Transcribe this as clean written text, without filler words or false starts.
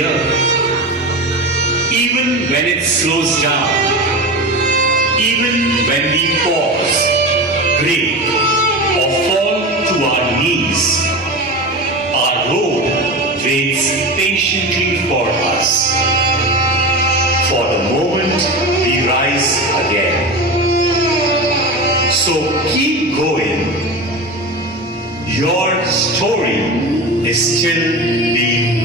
here. Even when it slows down, even when we pause, break, or fall to our knees, our road waits patiently for us. For the moment we rise again. So keep going. Your story is still being